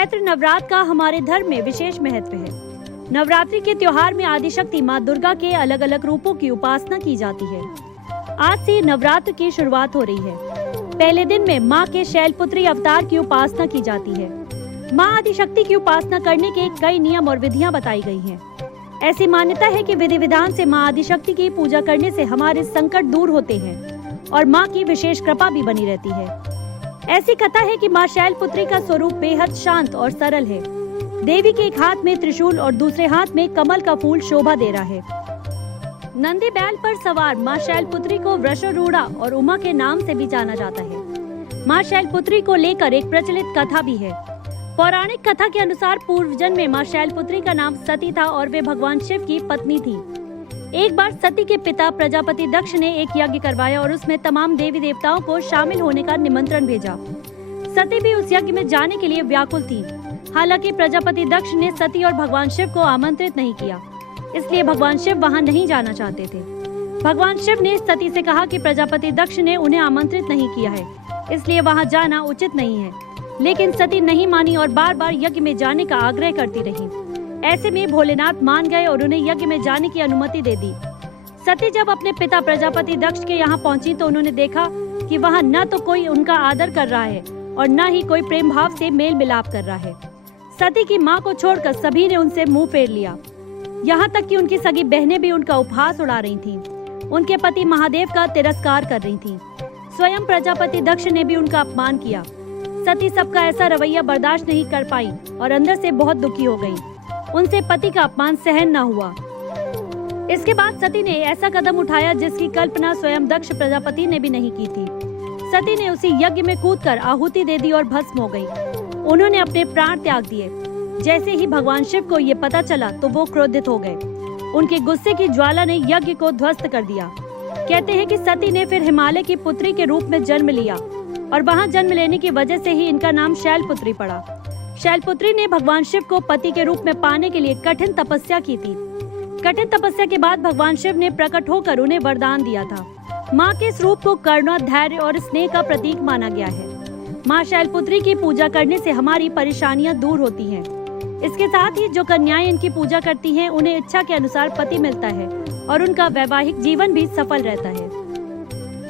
चैत्र नवरात्र का हमारे धर्म में विशेष महत्व है। नवरात्रि के त्योहार में आदिशक्ति माँ दुर्गा के अलग अलग रूपों की उपासना की जाती है। आज से नवरात्र की शुरुआत हो रही है। पहले दिन में माँ के शैलपुत्री अवतार की उपासना की जाती है। माँ आदिशक्ति की उपासना करने के कई नियम और विधियाँ बताई गई हैं। ऐसी मान्यता है कि विधि विधान से माँ आदिशक्ति की पूजा करने से हमारे संकट दूर होते हैं और माँ की विशेष कृपा भी बनी रहती है। ऐसी कथा है कि माँ शैलपुत्री का स्वरूप बेहद शांत और सरल है। देवी के एक हाथ में त्रिशूल और दूसरे हाथ में कमल का फूल शोभा दे रहा है। नंदी बैल पर सवार माँ शैलपुत्री को वृषरूढ़ा और उमा के नाम से भी जाना जाता है। माँ शैलपुत्री को लेकर एक प्रचलित कथा भी है। पौराणिक कथा के अनुसार पूर्व जन्म में माँ शैलपुत्री का नाम सती था और वे भगवान शिव की पत्नी थी। एक बार सती के पिता प्रजापति दक्ष ने एक यज्ञ करवाया और उसमें तमाम देवी देवताओं को शामिल होने का निमंत्रण भेजा। सती भी उस यज्ञ में जाने के लिए व्याकुल थी। हालांकि प्रजापति दक्ष ने सती और भगवान शिव को आमंत्रित नहीं किया, इसलिए भगवान शिव वहां नहीं जाना चाहते थे। भगवान शिव ने सती से कहा कि प्रजापति दक्ष ने उन्हें आमंत्रित नहीं किया है, इसलिए वहां जाना उचित नहीं है। लेकिन सती नहीं मानी और बार बार यज्ञ में जाने का आग्रह करती रही। ऐसे में भोलेनाथ मान गए और उन्हें यज्ञ में जाने की अनुमति दे दी। सती जब अपने पिता प्रजापति दक्ष के यहाँ पहुंची तो उन्होंने देखा कि वहाँ न तो कोई उनका आदर कर रहा है और न ही कोई प्रेम भाव से मेल मिलाप कर रहा है। सती की माँ को छोड़कर सभी ने उनसे मुंह फेर लिया। यहाँ तक कि उनकी सगी बहनें भी उनका उपहास उड़ा रही थीं। उनके पति महादेव का तिरस्कार कर रही थीं। स्वयं प्रजापति दक्ष ने भी उनका अपमान किया। सती सबका ऐसा रवैया बर्दाश्त नहीं कर पाई और अंदर से बहुत दुखी हो गई। उनसे पति का अपमान सहन न हुआ। इसके बाद सती ने ऐसा कदम उठाया जिसकी कल्पना स्वयं दक्ष प्रजापति ने भी नहीं की थी। सती ने उसी यज्ञ में कूदकर आहुति दे दी और भस्म हो गई। उन्होंने अपने प्राण त्याग दिए। जैसे ही भगवान शिव को ये पता चला तो वो क्रोधित हो गए। उनके गुस्से की ज्वाला ने यज्ञ को ध्वस्त कर दिया। कहते हैं कि सती ने फिर हिमालय की पुत्री के रूप में जन्म लिया और वहां जन्म लेने की वजह से ही इनका नाम शैलपुत्री पड़ा। शैलपुत्री ने भगवान शिव को पति के रूप में पाने के लिए कठिन तपस्या की थी। कठिन तपस्या के बाद भगवान शिव ने प्रकट होकर उन्हें वरदान दिया था। माँ के इस रूप को करुणा, धैर्य और स्नेह का प्रतीक माना गया है। माँ शैलपुत्री की पूजा करने से हमारी परेशानियाँ दूर होती हैं। इसके साथ ही जो कन्याएं इनकी पूजा करती हैं, उन्हें इच्छा के अनुसार पति मिलता है और उनका वैवाहिक जीवन भी सफल रहता है।